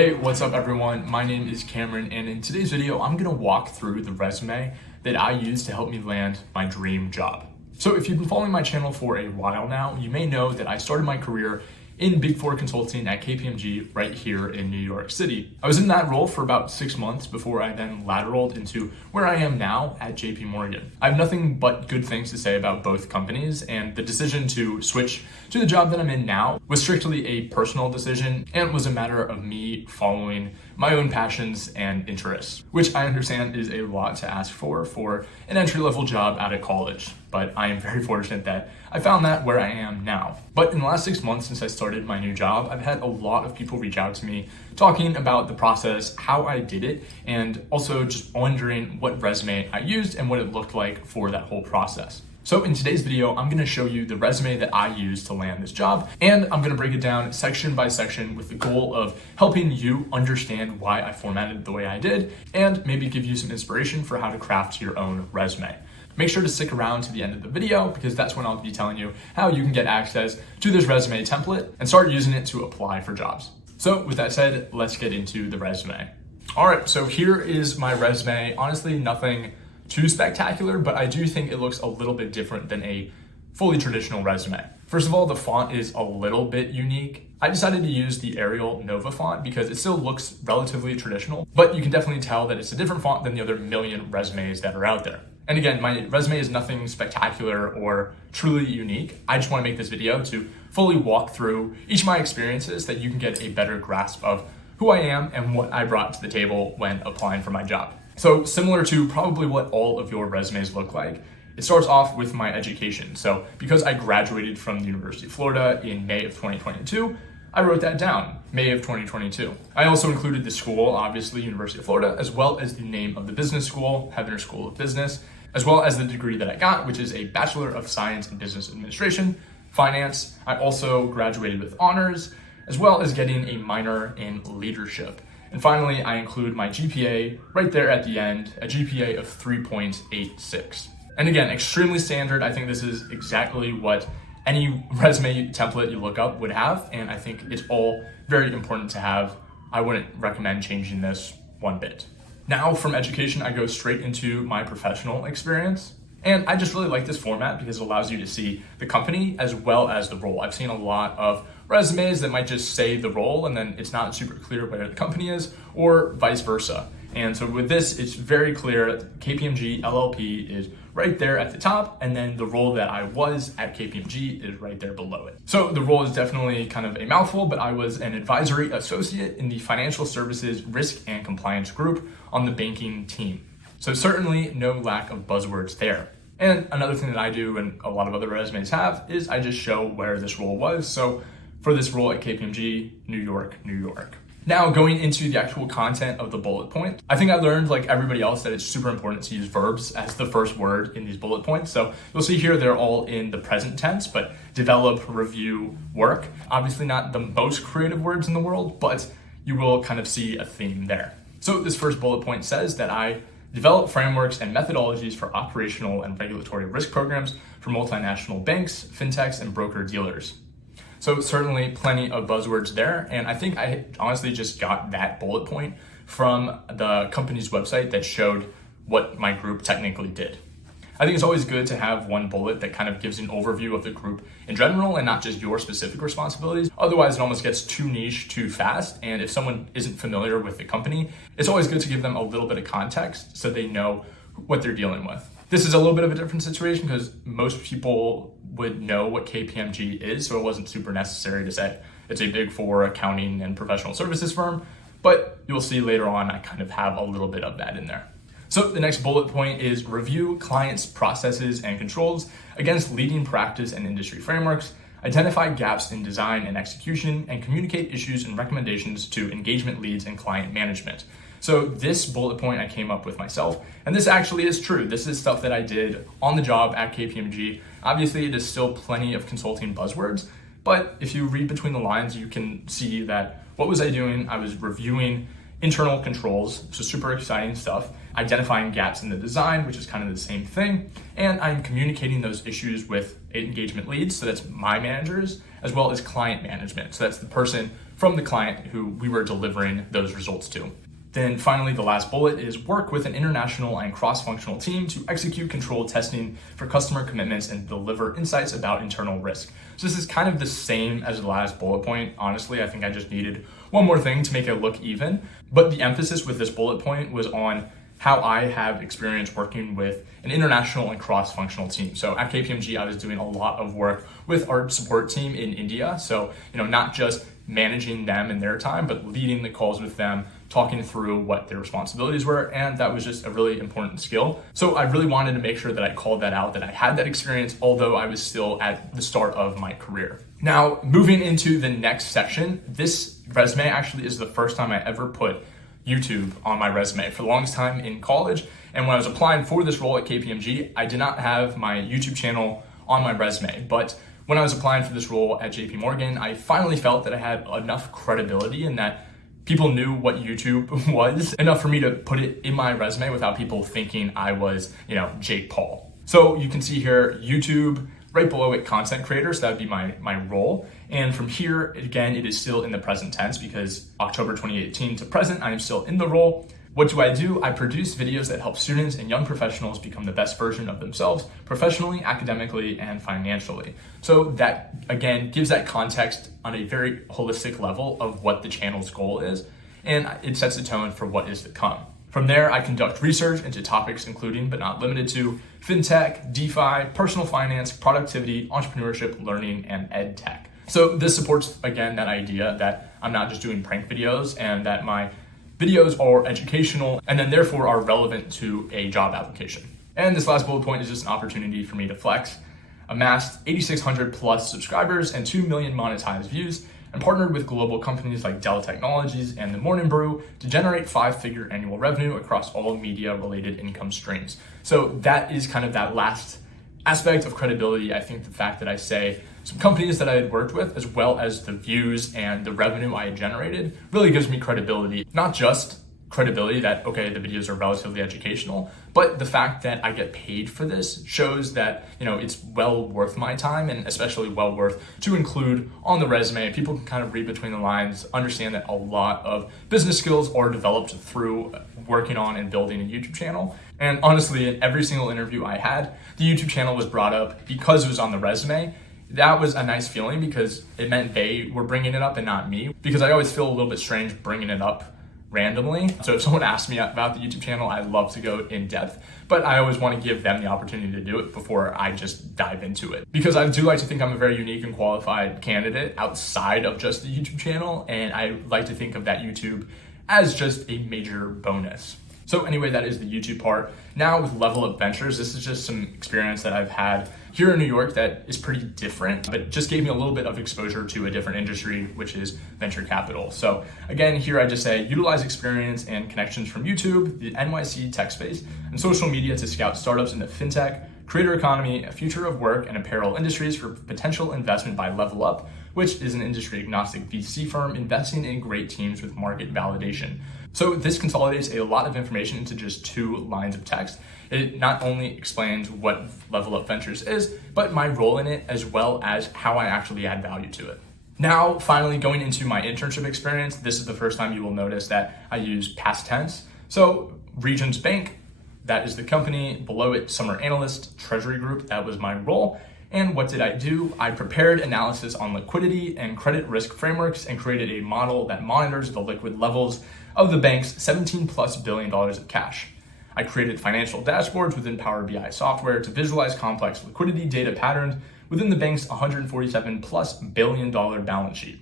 Hey, what's up everyone? My name is Cameron, and in today's video, I'm gonna walk through the resume that I use to help me land my dream job. So if you've been following my channel for a while now, you may know that I started my career in Big Four consulting at KPMG right here in New York City. I was in that role for about 6 months before I then lateraled into where I am now at JP Morgan. I have nothing but good things to say about both companies, and the decision to switch to the job that I'm in now was strictly a personal decision and was a matter of me following my own passions and interests, which I understand is a lot to ask for an entry-level job out of college. But I am very fortunate that I found that where I am now. But in the last 6 months since I started my new job, I've had a lot of people reach out to me talking about the process, how I did it, and also just wondering what resume I used and what it looked like for that whole process. So in today's video, I'm gonna show you the resume that I used to land this job, and I'm gonna break it down section by section with the goal of helping you understand why I formatted the way I did, and maybe give you some inspiration for how to craft your own resume. Make sure to stick around to the end of the video because that's when I'll be telling you how you can get access to this resume template and start using it to apply for jobs. So with that said, let's get into the resume. All right, so here is my resume. Honestly, nothing too spectacular, but I do think it looks a little bit different than a fully traditional resume. First of all, the font is a little bit unique. I decided to use the Arial Nova font because it still looks relatively traditional, but you can definitely tell that it's a different font than the other million resumes that are out there. And again, my resume is nothing spectacular or truly unique. I just want to make this video to fully walk through each of my experiences so that you can get a better grasp of who I am and what I brought to the table when applying for my job. So similar to probably what all of your resumes look like, it starts off with my education. So because I graduated from the University of Florida in May of 2022, I wrote that down, May of 2022. I also included the school, obviously University of Florida, as well as the name of the business school, Heather School of Business, as well as the degree that I got, which is a Bachelor of Science in Business Administration, Finance. I also graduated with honors, as well as getting a minor in leadership. And finally, I include my GPA right there at the end, a GPA of 3.86. And again, extremely standard. I think this is exactly what any resume template you look up would have, and I think it's all very important to have. I wouldn't recommend changing this one bit. Now from education, I go straight into my professional experience. And I just really like this format because it allows you to see the company as well as the role. I've seen a lot of resumes that might just say the role and then it's not super clear where the company is, or vice versa. And so with this, it's very clear KPMG LLP is right there at the top, and then the role that I was at KPMG is right there below it. So the role is definitely kind of a mouthful, but I was an advisory associate in the Financial Services Risk and Compliance Group on the banking team. So certainly no lack of buzzwords there. And another thing that I do, and a lot of other resumes have, is I just show where this role was. So for this role at KPMG, New York, New York. Now going into the actual content of the bullet point, I think I learned, like everybody else, that it's super important to use verbs as the first word in these bullet points. So you'll see here they're all in the present tense, but develop, review, work. Obviously not the most creative words in the world, but you will kind of see a theme there. So this first bullet point says that I develop frameworks and methodologies for operational and regulatory risk programs for multinational banks, fintechs, and broker-dealers. So certainly plenty of buzzwords there. And I think I honestly just got that bullet point from the company's website that showed what my group technically did. I think it's always good to have one bullet that kind of gives an overview of the group in general and not just your specific responsibilities. Otherwise, it almost gets too niche too fast. And if someone isn't familiar with the company, it's always good to give them a little bit of context so they know what they're dealing with. This is a little bit of a different situation because most people would know what KPMG is, so it wasn't super necessary to say it's a Big Four accounting and professional services firm, but you'll see later on I kind of have a little bit of that in there. So the next bullet point is review clients' processes and controls against leading practice and industry frameworks, identify gaps in design and execution, and communicate issues and recommendations to engagement leads and client management. So this bullet point I came up with myself, and this actually is true. This is stuff that I did on the job at KPMG. Obviously, it is still plenty of consulting buzzwords, but if you read between the lines, you can see that what was I doing? I was reviewing internal controls, so super exciting stuff. identifying gaps in the design, which is kind of the same thing, and I'm communicating those issues with engagement leads, so that's my managers, as well as client management, so that's the person from the client who we were delivering those results to. Then finally, the last bullet is work with an international and cross-functional team to execute controlled testing for customer commitments and deliver insights about internal risk. So this is kind of the same as the last bullet point. Honestly, I think I just needed one more thing to make it look even. But the emphasis with this bullet point was on how I have experience working with an international and cross-functional team. So at KPMG, I was doing a lot of work with our support team in India. So, not just managing them and their time, but leading the calls with them, talking through what their responsibilities were. And that was just a really important skill. So I really wanted to make sure that I called that out, that I had that experience, although I was still at the start of my career. Now, moving into the next section, this resume actually is the first time I ever put YouTube on my resume. For the longest time in college, and when I was applying for this role at KPMG, I did not have my YouTube channel on my resume. But when I was applying for this role at JP Morgan, I finally felt that I had enough credibility and that people knew what YouTube was, enough for me to put it in my resume without people thinking I was, Jake Paul. So you can see here, YouTube, right below it, content creator, so that would be my role. And from here, again, it is still in the present tense because October 2018 to present, I am still in the role. What do? I produce videos that help students and young professionals become the best version of themselves professionally, academically, and financially. So that, again, gives that context on a very holistic level of what the channel's goal is, and it sets the tone for what is to come. From there, I conduct research into topics including, but not limited to, fintech, DeFi, personal finance, productivity, entrepreneurship, learning, and ed tech. So this supports, again, that idea that I'm not just doing prank videos and that my videos are educational and then therefore are relevant to a job application. And this last bullet point is just an opportunity for me to flex. Amassed 8,600 plus subscribers and 2 million monetized views, and partnered with global companies like Dell Technologies and The Morning Brew to generate 5-figure annual revenue across all media-related income streams. So that is kind of that last aspect of credibility. I think the fact that I say some companies that I had worked with, as well as the views and the revenue I had generated, really gives me credibility. Not just credibility that, okay, the videos are relatively educational, but the fact that I get paid for this shows that, it's well worth my time, and especially well worth to include on the resume. People can kind of read between the lines, understand that a lot of business skills are developed through working on and building a YouTube channel. And honestly, in every single interview I had, the YouTube channel was brought up because it was on the resume. That was a nice feeling because it meant they were bringing it up and not me, because I always feel a little bit strange bringing it up randomly. So if someone asks me about the YouTube channel, I'd love to go in depth, but I always want to give them the opportunity to do it before I just dive into it. Because I do like to think I'm a very unique and qualified candidate outside of just the YouTube channel, and I like to think of that YouTube as just a major bonus. So anyway, that is the YouTube part. Now with Level Up Ventures, this is just some experience that I've had here in New York that is pretty different, but just gave me a little bit of exposure to a different industry, which is venture capital. So again, here I just say, utilize experience and connections from YouTube, the NYC tech space, and social media to scout startups in the fintech, creator economy, future of work, and apparel industries for potential investment by Level Up, which is an industry agnostic VC firm investing in great teams with market validation. So this consolidates a lot of information into just 2 lines of text. It not only explains what Level Up Ventures is, but my role in it, as well as how I actually add value to it. Now, finally, going into my internship experience, this is the first time you will notice that I use past tense. So Regions Bank, that is the company. Below it, Summer Analyst, Treasury Group, that was my role. And what did I do? I prepared analysis on liquidity and credit risk frameworks and created a model that monitors the liquid levels of the bank's $17+ billion of cash. I created financial dashboards within Power BI software to visualize complex liquidity data patterns within the bank's $147+ billion balance sheet.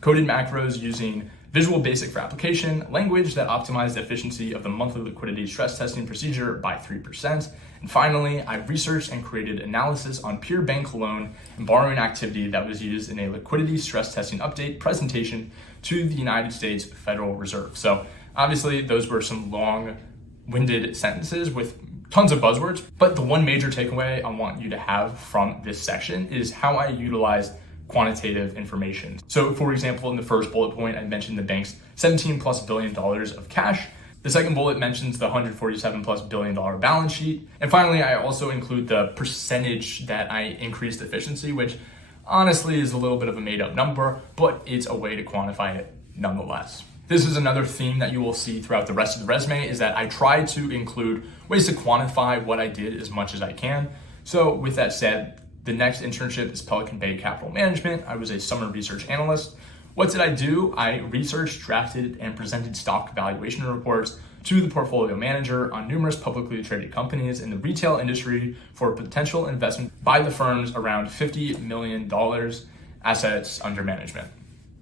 Coded macros using Visual Basic for application, language that optimized the efficiency of the monthly liquidity stress testing procedure by 3%. And finally, I researched and created analysis on pure bank loan and borrowing activity that was used in a liquidity stress testing update presentation to the United States Federal Reserve. So obviously those were some long-winded sentences with tons of buzzwords, but the one major takeaway I want you to have from this section is how I utilize quantitative information. So for example, in the first bullet point, I mentioned the bank's $17+ billion of cash. The second bullet mentions the 147 plus billion dollar balance sheet. And finally, I also include the percentage that I increased efficiency, which honestly is a little bit of a made up number, but it's a way to quantify it nonetheless. This is another theme that you will see throughout the rest of the resume, is that I try to include ways to quantify what I did as much as I can. So with that said, the next internship is Pelican Bay Capital Management. I was a summer research analyst. What did I do? I researched, drafted, and presented stock valuation reports to the portfolio manager on numerous publicly traded companies in the retail industry for potential investment by the firms around $50 million assets under management.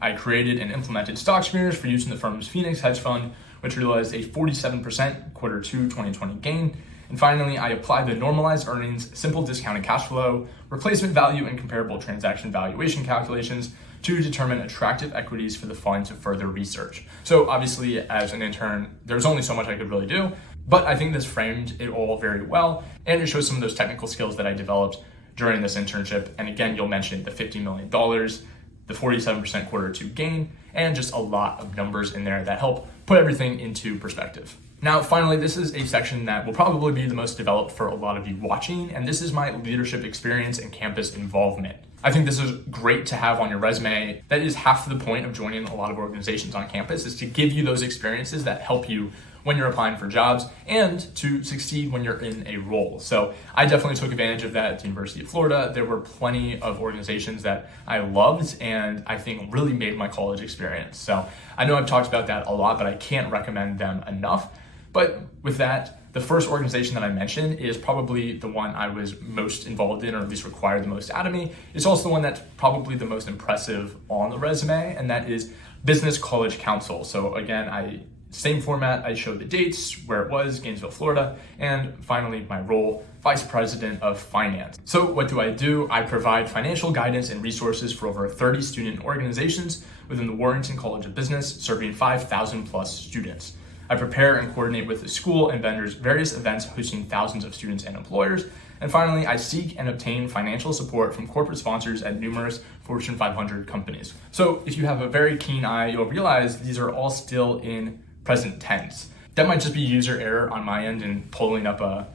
I created and implemented stock screeners for use in the firm's Phoenix hedge fund, which realized a 47% quarter 2 2020 gain. And finally, I applied the normalized earnings, simple discounted cash flow, replacement value, and comparable transaction valuation calculations to determine attractive equities for the fund to further research. So obviously, as an intern, there's only so much I could really do, but I think this framed it all very well, and it shows some of those technical skills that I developed during this internship. And again, you'll mention the $50 million, the 47% quarter 2 gain, and just a lot of numbers in there that help put everything into perspective. Now, finally, this is a section that will probably be the most developed for a lot of you watching, and this is my leadership experience and campus involvement. I think this is great to have on your resume. That is half the point of joining a lot of organizations on campus, is to give you those experiences that help you when you're applying for jobs and to succeed when you're in a role. So I definitely took advantage of that at the University of Florida. There were plenty of organizations that I loved and I think really made my college experience. So I know I've talked about that a lot, but I can't recommend them enough. But with that, the first organization that I mentioned is probably the one I was most involved in, or at least required the most out of me. It's also the one that's probably the most impressive on the resume, and that is Business College Council. So again, same format, I showed the dates, where it was, Gainesville, Florida, and finally my role, Vice President of Finance. So what do? I provide financial guidance and resources for over 30 student organizations within the Warrington College of Business, serving 5,000 plus students. I prepare and coordinate with the school and vendors various events hosting thousands of students and employers. And finally, I seek and obtain financial support from corporate sponsors at numerous Fortune 500 companies. So if you have a very keen eye, you'll realize these are all still in present tense. That might just be user error on my end in pulling up a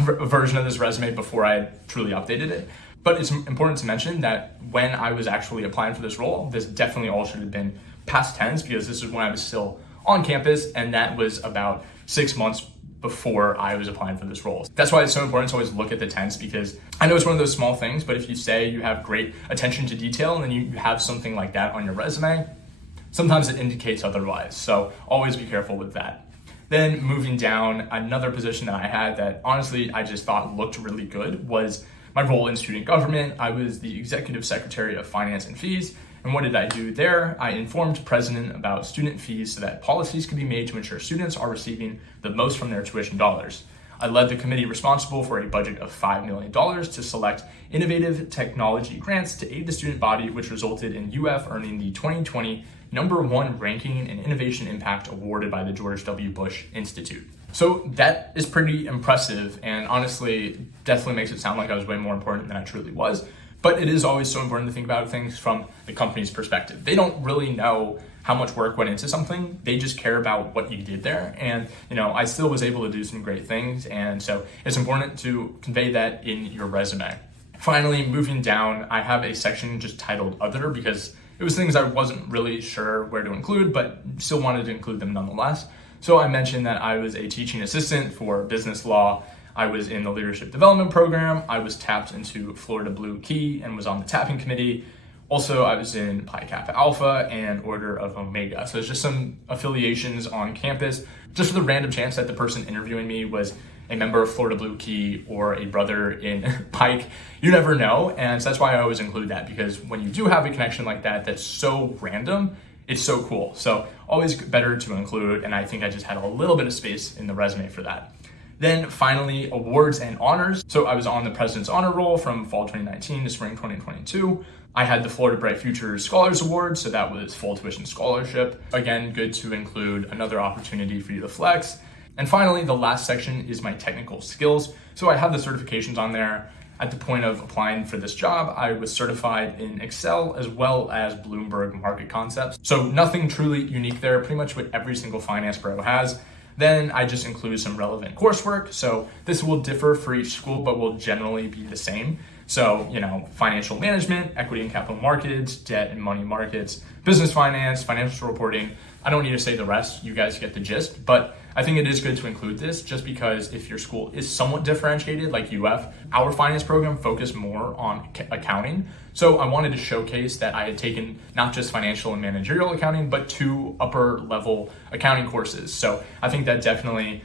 version of this resume before I truly updated it. But it's important to mention that when I was actually applying for this role, this definitely all should have been past tense, because this is when I was still on campus, and that was about 6 months before I was applying for this role. That's why it's so important to always look at the tense, because I know it's one of those small things, but if you say you have great attention to detail and then you have something like that on your resume, sometimes it indicates otherwise. So always be careful with that. Then moving down, another position that I had that honestly I just thought looked really good was my role in student government. I was the Executive Secretary of Finance and Fees. And what did I do there? I informed president about student fees so that policies could be made to ensure students are receiving the most from their tuition dollars. I led the committee responsible for a budget of $5 million to select innovative technology grants to aid the student body, which resulted in UF earning the 2020 #1 ranking in innovation impact awarded by the George W. Bush Institute. So that is pretty impressive, and honestly, definitely makes it sound like I was way more important than I truly was. But it is always so important to think about things from the company's perspective. They don't really know how much work went into something. They just care about what you did there. And, I still was able to do some great things. And so it's important to convey that in your resume. Finally, moving down, I have a section just titled Other, because it was things I wasn't really sure where to include, but still wanted to include them nonetheless. So I mentioned that I was a teaching assistant for business law. I was in the leadership development program. I was tapped into Florida Blue Key and was on the tapping committee. Also, I was in Pi Kappa Alpha and Order of Omega. So it's just some affiliations on campus, just for the random chance that the person interviewing me was a member of Florida Blue Key or a brother in Pike. You never know. And so that's why I always include that, because when you do have a connection like that, that's so random, it's so cool. So always better to include. And I think I just had a little bit of space in the resume for that. Then finally, awards and honors. So I was on the President's Honor Roll from fall 2019 to spring 2022. I had the Florida Bright Futures Scholars Award, so that was full tuition scholarship. Again, good to include another opportunity for you to flex. And finally, the last section is my technical skills. So I have the certifications on there. At the point of applying for this job, I was certified in Excel as well as Bloomberg Market Concepts. So nothing truly unique there, pretty much what every single finance bro has. Then I just include some relevant coursework. So this will differ for each school, but will generally be the same. So, financial management, equity and capital markets, debt and money markets, business finance, financial reporting. I don't need to say the rest, you guys get the gist, but I think it is good to include this just because if your school is somewhat differentiated like UF, our finance program focused more on accounting. So I wanted to showcase that I had taken not just financial and managerial accounting, but 2 upper level accounting courses. So I think that definitely,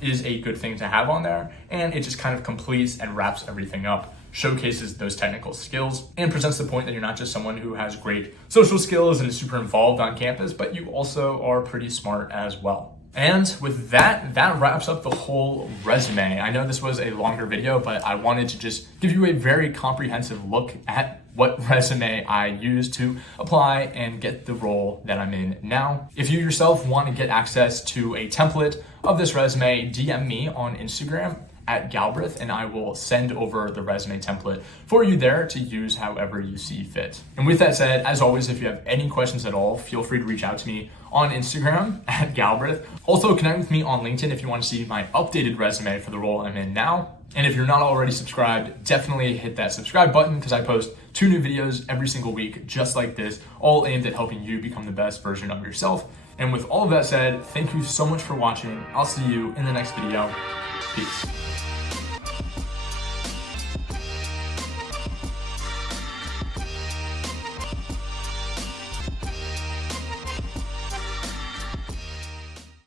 is a good thing to have on there. And it just kind of completes and wraps everything up, showcases those technical skills, and presents the point that you're not just someone who has great social skills and is super involved on campus, but you also are pretty smart as well. And with that wraps up the whole resume. I know this was a longer video, but I wanted to just give you a very comprehensive look at what resume I use to apply and get the role that I'm in now. If you yourself want to get access to a template of this resume, DM me on Instagram at Galbraith, and I will send over the resume template for you there to use however you see fit. And with that said, as always, if you have any questions at all, feel free to reach out to me on Instagram at Galbraith. Also connect with me on LinkedIn if you want to see my updated resume for the role I'm in now. And if you're not already subscribed, definitely hit that subscribe button because I post 2 new videos every single week just like this, all aimed at helping you become the best version of yourself. And with all of that said, thank you so much for watching. I'll see you in the next video. Peace.